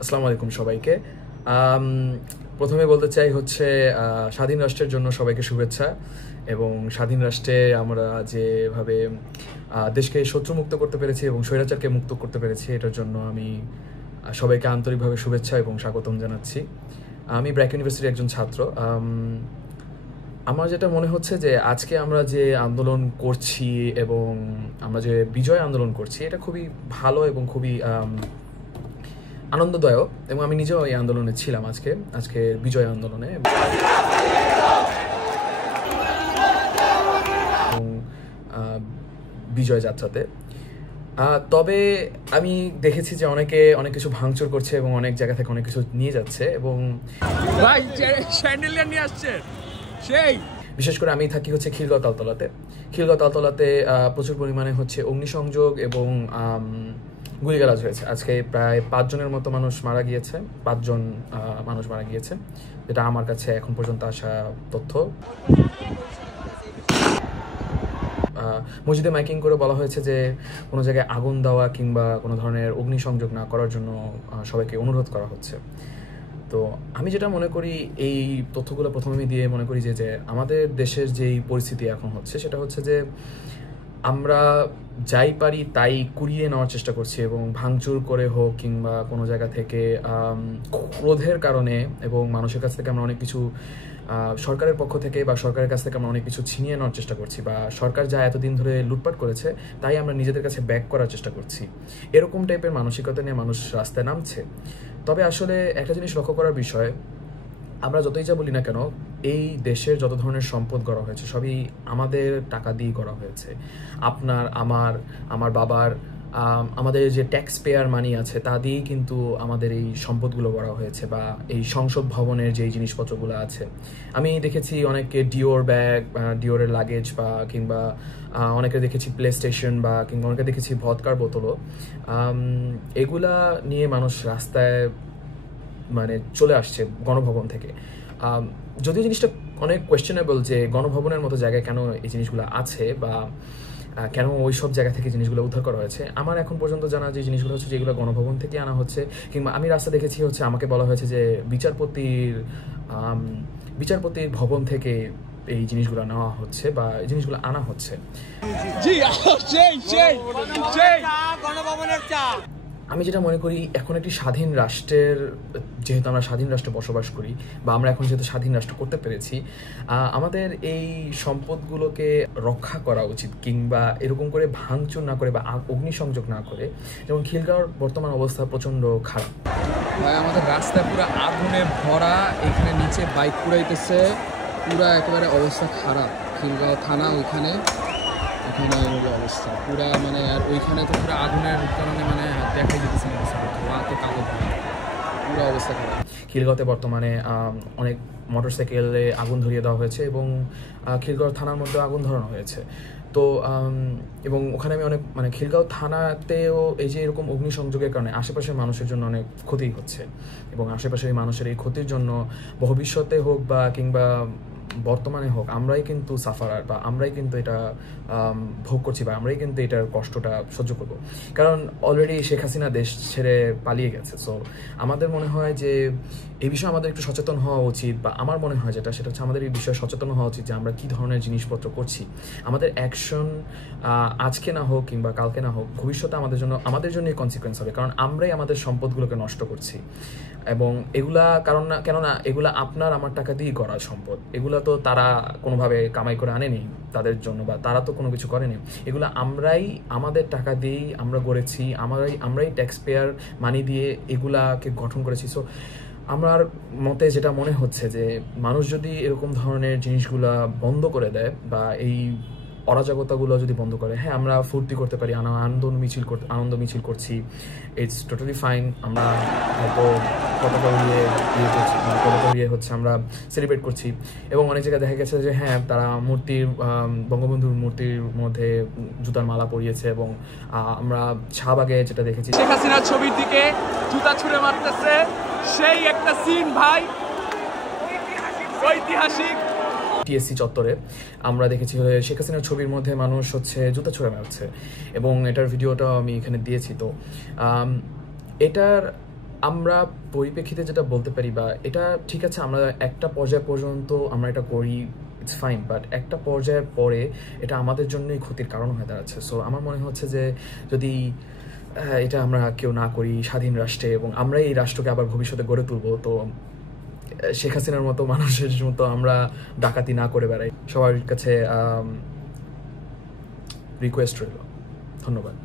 আসসালামু আলাইকুম সবাইকে। প্রথমে বলতে চাই হচ্ছে স্বাধীন রাষ্ট্রের জন্য সবাইকে শুভেচ্ছা। এবং স্বাধীন রাষ্ট্রে আমরা যেভাবে দেশকে শত্রুমুক্ত করতে পেরেছি এবং স্বৈরাচারকে মুক্ত করতে পেরেছি, এটার জন্য আমি সবাইকে আন্তরিকভাবে শুভেচ্ছা এবং স্বাগতম জানাচ্ছি। আমি ব্র্যাক ইউনিভার্সিটির একজন ছাত্র। আমার যেটা মনে হচ্ছে যে আজকে আমরা যে আন্দোলন করছি এবং আমরা যে বিজয় আন্দোলন করছি, এটা খুবই ভালো এবং খুবই আনন্দদায়ক। এবং আমি নিজেও এই আন্দোলনে ছিলাম আজকে বিজয় আন্দোলনে এবং বিজয় যাত্রাতে। তবে আমি দেখেছি যে অনেকে অনেক কিছু ভাঙচুর করছে এবং অনেক জায়গা থেকে অনেক কিছু নিয়ে যাচ্ছে এবং বিশেষ করে আমি থাকি হচ্ছে খিলগাঁও তালতলাতে প্রচুর পরিমাণে হচ্ছে অগ্নিসংযোগ এবং গুলিগালাজ হয়েছে। আজকে প্রায় 5 জনের মতো মানুষ মারা গিয়েছে, 5 জন মানুষ মারা গিয়েছে, যেটা আমার কাছে এখন পর্যন্ত আসা তথ্য। মসজিদে মাইকিং করে বলা হয়েছে যে কোনো জায়গায় আগুন দেওয়া কিংবা কোনো ধরনের অগ্নিসংযোগ না করার জন্য সবাইকে অনুরোধ করা হচ্ছে। তো আমি যেটা মনে করি, এই তথ্যগুলো প্রথমে আমি দিয়ে মনে করি যে আমাদের দেশের যেই পরিস্থিতি এখন হচ্ছে, সেটা হচ্ছে যে আমরা যাই পারি তাই কুড়িয়ে নেওয়ার চেষ্টা করছি এবং ভাঙচুর করে হোক কিংবা কোনো জায়গা থেকে ক্রোধের কারণে এবং মানুষের কাছ থেকে আমরা অনেক কিছু সরকারের পক্ষ থেকে বা সরকারের কাছ থেকে আমরা অনেক কিছু ছিনিয়ে নেওয়ার চেষ্টা করছি, বা সরকার যা এতদিন ধরে লুটপাট করেছে তাই আমরা নিজেদের কাছে ব্যাক করার চেষ্টা করছি। এরকম টাইপের মানসিকতা নিয়ে মানুষ রাস্তায় নামছে। তবে আসলে একটা জিনিস লক্ষ্য করার বিষয়, আমরা যতই যা বলি না কেন, এই দেশের যত ধরনের সম্পদ গড়া হয়েছে সবই আমাদের টাকা দিয়ে গড়া হয়েছে। আপনার, আমার বাবার, আমাদের যে ট্যাক্স পেয়ার মানি আছে তা দিয়েই কিন্তু আমাদের এই সম্পদগুলো গড়া হয়েছে, বা এই সংসদ ভবনের যেই জিনিসপত্রগুলো আছে। আমি দেখেছি অনেকে ডিওর ব্যাগ, ডিওরের লাগেজ বা কিংবা অনেকে দেখেছি প্লে স্টেশন বা কিংবা অনেকে দেখেছি ভদকার বোতলও। এগুলা নিয়ে মানুষ রাস্তায় মানে চলে আসছে গণভবন থেকে। যদিও জিনিসটা অনেক কোয়েশ্চেনেবল যে গণভবনের মতো জায়গায় কেন এই জিনিসগুলো আছে বা কেন ওই সব জায়গা থেকে জিনিসগুলো উদ্ধার করা হয়েছে। আমার এখন পর্যন্ত জানা যে জিনিসগুলো হচ্ছে যেগুলো গণভবন থেকে আনা হচ্ছে, কিংবা আমি রাস্তা দেখেছি হচ্ছে আমাকে বলা হয়েছে যে বিচারপতির ভবন থেকে এই জিনিসগুলো নেওয়া হচ্ছে বা এই জিনিসগুলো আনা হচ্ছে। আমি যেটা মনে করি, এখন একটি স্বাধীন রাষ্ট্রের, যেহেতু আমরা স্বাধীন রাষ্ট্রে বসবাস করি বা আমরা এখন যেহেতু স্বাধীন রাষ্ট্র করতে পেরেছি, আমাদের এই সম্পদগুলোকে রক্ষা করা উচিত, কিংবা এরকম করে ভাঙচুর না করে বা অগ্নিসংযোগ না করে। যেমন খিলগাঁওর বর্তমান অবস্থা প্রচণ্ড খারাপ। ভাই আমাদের রাস্তায় পুরো আগুনে ভরা, এখানে নিচে বাইক পুরাইতেছে, পুরা একেবারে অবস্থা খারাপ। খিলগাঁও থানা ওইখানে হলো অবস্থা পুরা, মানে আর ওইখানে তো পুরো আগুনের কারণে মানে দেখাই যেতেছে না, তো কাগজ পুরো অবস্থা খারাপ। খিলগাঁওতে বর্তমানে অনেক মোটরসাইকেলে আগুন ধরিয়ে দেওয়া হয়েছে এবং খিলগাঁও থানার মধ্যে আগুন ধরানো হয়েছে। তো এবং ওখানে আমি অনেক মানে খিলগাঁও থানাতেও এই যে এরকম অগ্নিসংযোগের কারণে আশেপাশের মানুষের জন্য অনেক ক্ষতি হচ্ছে, এবং আশেপাশের মানুষের এই ক্ষতির জন্য ভবিষ্যতে হোক বা কিংবা বর্তমানে হোক, আমরাই কিন্তু সাফারার, বা আমরাই কিন্তু এটা ভোগ করছি, বা আমরাই কিন্তু এটার কষ্টটা সহ্য করব। কারণ অলরেডি শেখ হাসিনা দেশ ছেড়ে পালিয়ে গেছে। সো আমাদের মনে হয় যে এই বিষয়ে আমাদের একটু সচেতন হওয়া উচিত, বা আমার মনে হয় সেটা হচ্ছে আমাদের এই বিষয়ে সচেতন হওয়া উচিত যে আমরা কী ধরনের জিনিসপত্র করছি। আমাদের অ্যাকশন আজকে না হোক কিংবা কালকে না হোক, ভবিষ্যতে আমাদের জন্যই কনসিকুয়েন্স হবে, কারণ আমরাই আমাদের সম্পদগুলোকে নষ্ট করছি। এবং এগুলা কেননা এগুলা আপনার আমার টাকা দিয়ে করা সম্পদ, এগুলা তো তারা কোনোভাবে কামাই করে আনেনি তাদের জন্য, বা তারা তো কোনো কিছু করেনি। এগুলো আমরাই আমাদের টাকা দিয়েই আমরা গড়েছি, আমরাই ট্যাক্স পেয়ার মানি দিয়ে এগুলাকে গঠন করেছি। সো আমার মতে যেটা মনে হচ্ছে যে মানুষ যদি এরকম ধরনের জিনিসগুলা বন্ধ করে দেয় বা এই অরাজকতাগুলো যদি বন্ধ করে, হ্যাঁ আমরা ফুর্তি করতে পারি, আনন্দ মিছিল করছি, ইটস টোটালি ফাইন। আমরা হয়তো পতাকা উড়িয়ে হচ্ছে আমরা সেলিব্রেট করছি, এবং অনেক জায়গায় দেখা গেছে যে হ্যাঁ তারা বঙ্গবন্ধুর মূর্তির মধ্যে জুতার মালা পরিয়েছে, এবং আমরা শাহবাগে যেটা দেখেছি শেখ হাসিনার ছবির দিকে জুতা ছুঁড়ে মারতেছে, সেই একটা সিন ভাই ঐতিহাসিক। টিএসসি চত্বরে আমরা দেখেছি শেখ হাসিনার ছবির মধ্যে মানুষ হচ্ছে জুতা ছুঁড়ে মারছে, এবং এটার ভিডিওটাও আমি এখানে দিয়েছি। তো এটার আমরা পরিপ্রেক্ষিতে যেটা বলতে পারি, বা এটা ঠিক আছে আমরা একটা পর্যায় পর্যন্ত আমরা এটা করি, ইটস ফাইন, বাট একটা পর্যায়ের পরে এটা আমাদের জন্যই ক্ষতির কারণ হয়ে দাঁড়াচ্ছে। সো আমার মনে হচ্ছে যে যদি এটা আমরা কেউ না করি স্বাধীন রাষ্ট্রে, এবং আমরাই এই রাষ্ট্রকে আবার ভবিষ্যতে গড়ে তুলবো, তো শেখ হাসিনার মতো মানুষের মতো আমরা ডাকাতি না করে বেড়াই। সবার কাছে রিকোয়েস্ট রইল। ধন্যবাদ।